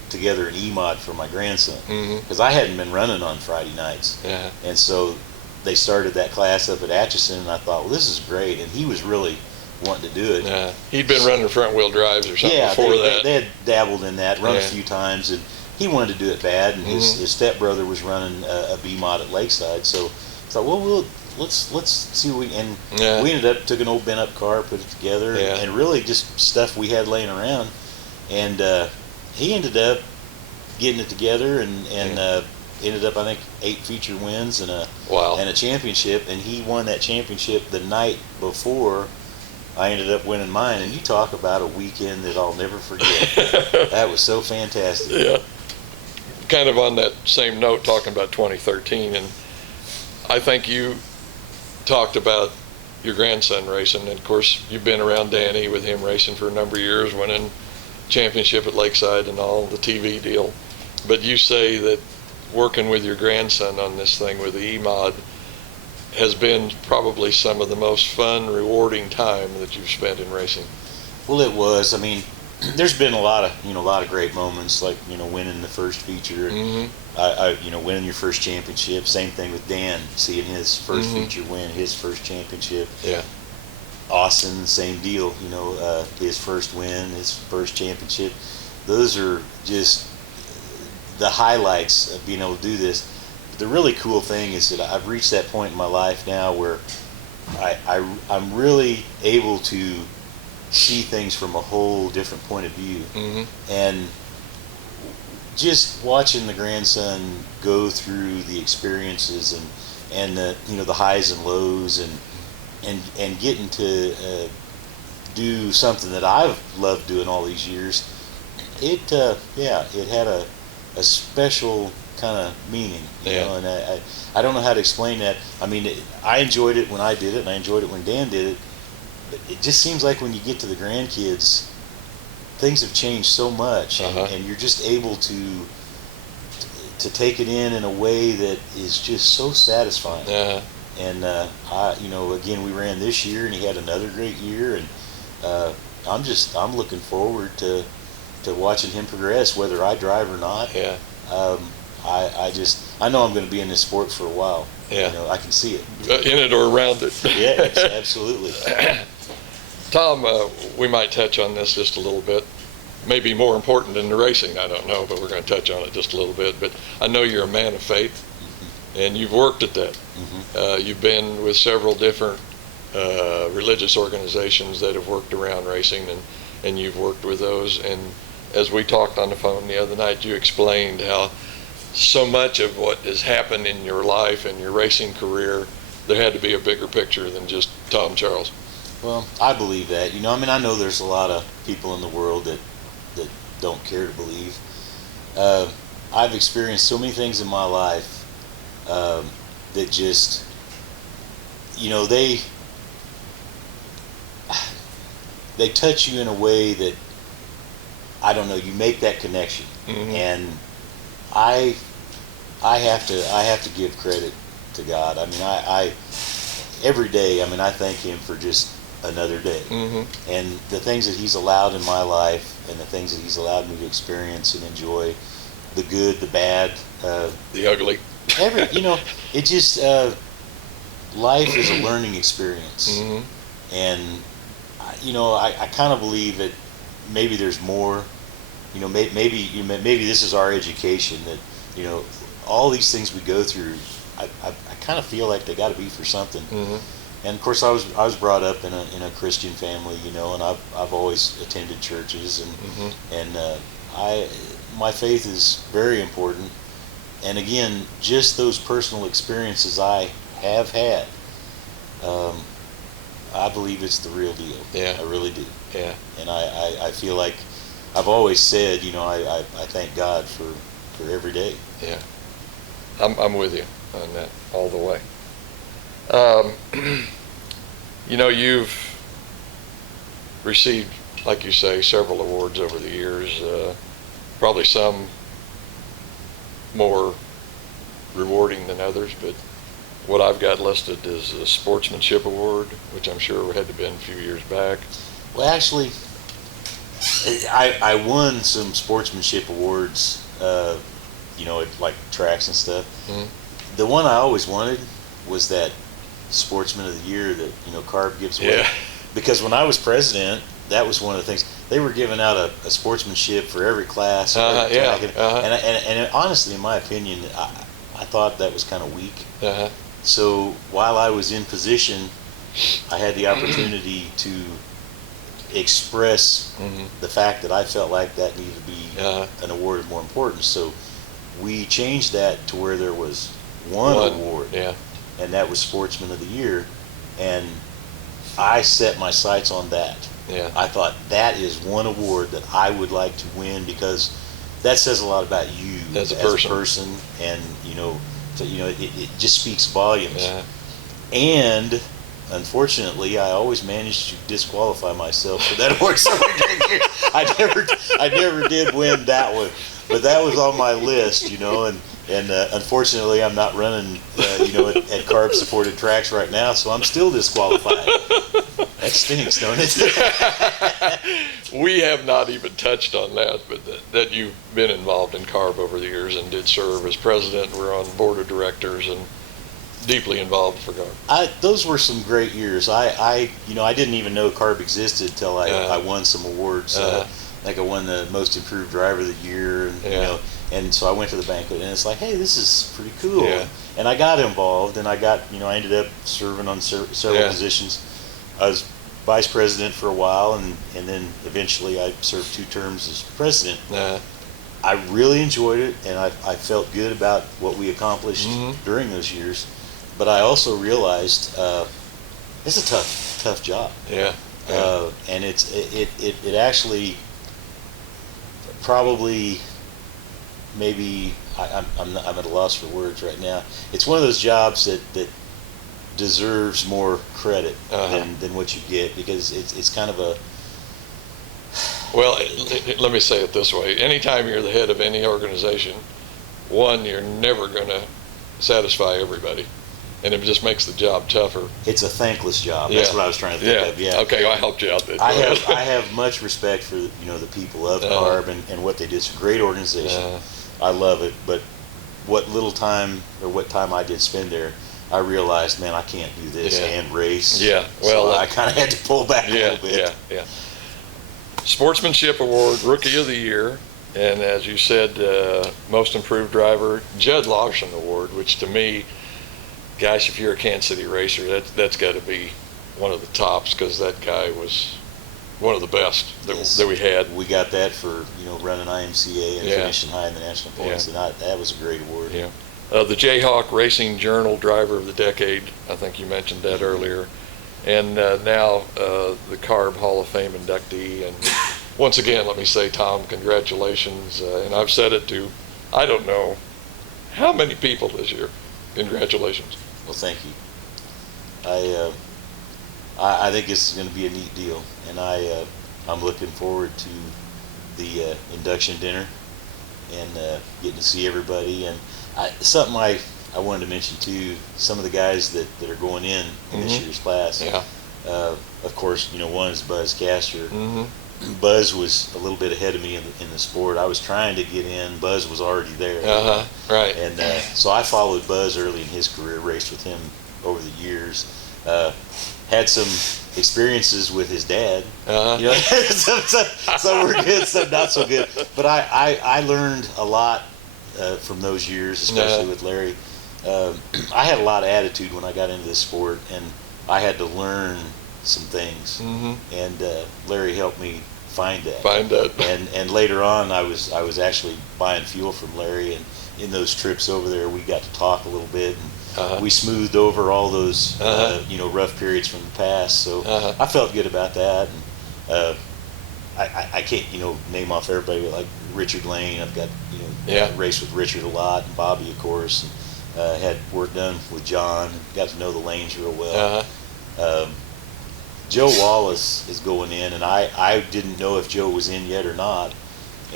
together an E-mod for my grandson, because I hadn't been running on Friday nights. Yeah. And so they started that class up at Atchison, and I thought, well, this is great. And he was really wanting to do it. Yeah. He'd been running front wheel drives or something Yeah, before they, that. they had dabbled in that, run a Yeah. few times, and he wanted to do it bad. And his stepbrother was running a B-mod at Lakeside, so I thought, well, let's see what we, and Yeah. we ended up, took an old bent up car, put it together, Yeah. and really just stuff we had laying around. And he ended up getting it together, and ended up, I think, 8 feature wins and Wow. a championship. And he won that championship the night before I ended up winning mine. And you talk about a weekend that I'll never forget. That was so fantastic. Yeah. Kind of on that same note, talking about 2013, and I think you talked about your grandson racing, and of course you've been around Danny with him racing for a number of years, winning championship at Lakeside and all, the TV deal. But you say that working with your grandson on this thing with the E-mod has been probably some of the most fun, rewarding time that you've spent in racing. Well, it was. I mean, there's been a lot of great moments, like winning the first feature, winning your first championship. Same thing with Dan, seeing his first feature win, his first championship. Yeah. Austin, same deal. His first win, his first championship. Those are just the highlights of being able to do this. But the really cool thing is that I've reached that point in my life now where I'm really able to see things from a whole different point of view. And just watching the grandson go through the experiences and the highs and lows, and getting to do something that I've loved doing all these years, it had a special kind of meaning, and I don't know how to explain that. I mean, I enjoyed it when I did it, and I enjoyed it when Dan did it. But it just seems like when you get to the grandkids, things have changed so much, and you're just able to take it in a way that is just so satisfying. Yeah. And again, we ran this year, and he had another great year, and I'm looking forward to watching him progress, whether I drive or not. Yeah. I know I'm going to be in this sport for a while. Yeah. I can see it. In it or around it. Yeah, absolutely. Tom, we might touch on this just a little bit. Maybe more important than the racing, I don't know, but we're going to touch on it just a little bit. But I know you're a man of faith, and you've worked at that. You've been with several different religious organizations that have worked around racing, and you've worked with those. And as we talked on the phone the other night, you explained how so much of what has happened in your life and your racing career, there had to be a bigger picture than just Tom Charles. Well, I believe that. I know there's a lot of people in the world that don't care to believe. I've experienced so many things in my life that just, they touch you in a way that, I don't know, you make that connection. And I have to give credit to God. I every day, I thank Him for just another day. And the things that He's allowed in my life, and the things that He's allowed me to experience and enjoy, the good, the bad, The ugly. it just, life is a learning experience. And I kind of believe that maybe there's more. Maybe this is our education, that all these things we go through, I kind of feel like they got to be for something. And of course, I was brought up in a Christian family, and I've always attended churches, and my faith is very important. And again, just those personal experiences I have had, I believe it's the real deal. Yeah. I really do. Yeah. And I feel like I've always said, I thank God for every day. Yeah. I'm with you on that all the way. You've received, like you say, several awards over the years, probably some more rewarding than others, but what I've got listed is a Sportsmanship Award, which I'm sure had to have been a few years back. Well, actually, I won some sportsmanship awards, at like tracks and stuff. Mhm. The one I always wanted was that Sportsman of the Year that CARB gives away. Yeah. Because when I was president, that was one of the things they were giving out a sportsmanship for every class. For every Yeah. track. Uh-huh. And honestly, in my opinion, I thought that was kind of weak. Uh-huh. So while I was in position, I had the opportunity to express Mhm. the fact that I felt like that needed to be Uh-huh. an award of more importance. So we changed that to where there was one award, Yeah. and that was Sportsman of the Year. And I set my sights on that. Yeah. I thought that is one award that I would like to win because that says a lot about you As a person. and it just speaks volumes. Yeah. And unfortunately, I always managed to disqualify myself for that award. So I never did win that one, but that was on my list, and unfortunately, I'm not running, at CARB supported tracks right now, so I'm still disqualified. That stinks, don't it? We have not even touched on that, but that you've been involved in CARB over the years and did serve as president. We're on board of directors and deeply involved for CARB. Those were some great years. I didn't even know CARB existed till I won some awards. Like I won the most improved driver of the year, and and so I went to the banquet, and it's like, hey, this is pretty cool. Yeah. And I got involved, and I ended up serving on several positions. I was vice president for a while, and then eventually I served 2 terms as president. I really enjoyed it, and I felt good about what we accomplished during those years. But I also realized it's a tough job. Yeah. And it actually probably maybe I'm at a loss for words right now. It's one of those jobs that deserves more credit than what you get, because it's kind of a Well, let me say it this way. Anytime you're the head of any organization, one, you're never going to satisfy everybody, and it just makes the job tougher. It's a thankless job. That's what I was trying to think of. Yeah. Okay, I helped you out there. I have much respect for the people of CARB and what they do. It's a great organization. I love it. But what time I did spend there, I realized, man, I can't do this and race. Yeah. Well, so I kind of had to pull back a little bit. Yeah. Sportsmanship Award, Rookie of the Year, and as you said, Most Improved Driver, Judd Lawson Award, which to me, gosh, if you're a Kansas City racer, that's got to be one of the tops, because that guy was one of the best that we had. We got that for running IMCA and finishing high in the national points, and that was a great award. Yeah. The Jayhawk Racing Journal Driver of the Decade, I think you mentioned that earlier. And now the CARB Hall of Fame inductee. And once again, let me say, Tom, congratulations. And I've said it to, I don't know how many people this year. Congratulations. Well, thank you. I think this is going to be a neat deal, and I'm looking forward to the induction dinner and getting to see everybody. And something I wanted to mention too, some of the guys that are going in this year's class. Yeah. Of course, one is Buzz Castor. Buzz was a little bit ahead of me in the sport. I was trying to get in. Buzz was already there. Right. And so I followed Buzz early in his career, raced with him over the years. Had some experiences with his dad. Some were good, some not so good. But I learned a lot from those years, especially with Larry. I had a lot of attitude when I got into this sport, and I had to learn some things. And Larry helped me find that. And later on, I was actually buying fuel from Larry, and in those trips over there, we got to talk a little bit. we smoothed over all those Uh-huh. rough periods from the past. So Uh-huh. I felt good about that. And, I can't name off everybody, but like Richard Lane, I've got Yeah. raced with Richard a lot, and Bobby of course, and had work done with John, and got to know the lanes real well. Joe Wallace is going in, and I didn't know if Joe was in yet or not.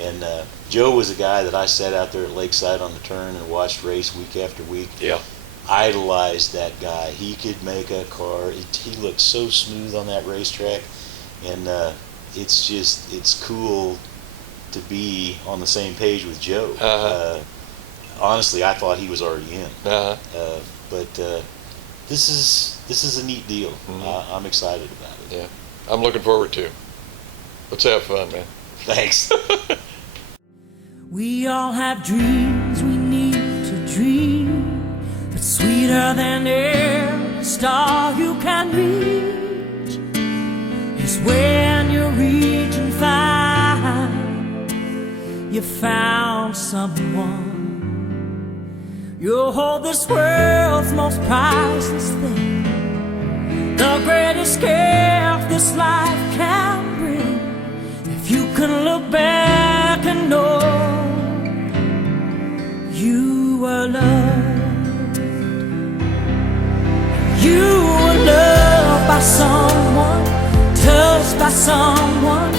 And Joe was a guy that I sat out there at Lakeside on the turn and watched race week after week. Yeah. Idolized that guy. He could make a car. He looked so smooth on that racetrack, and it's cool to be on the same page with Joe. Honestly, I thought he was already in. But this is a neat deal. I'm excited about it. Yeah. I'm looking forward to it. Let's have fun, man. Thanks. We all have dreams we need to dream, but sweeter than every star you can reach is when you reach and find you found someone. You'll hold this world's most priceless thing, the greatest gift this life can bring. If you can look back and know you were loved, you were loved by someone, touched by someone,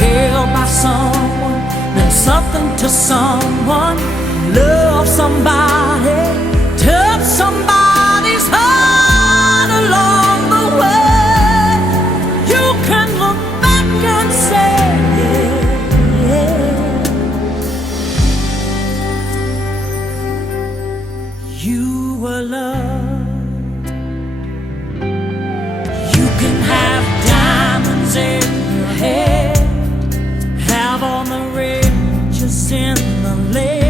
held by someone, meant something to someone, loved somebody, touched somebody's heart along the way. You can look back and say you were loved. You can have diamonds in your head, have all the riches in the lake,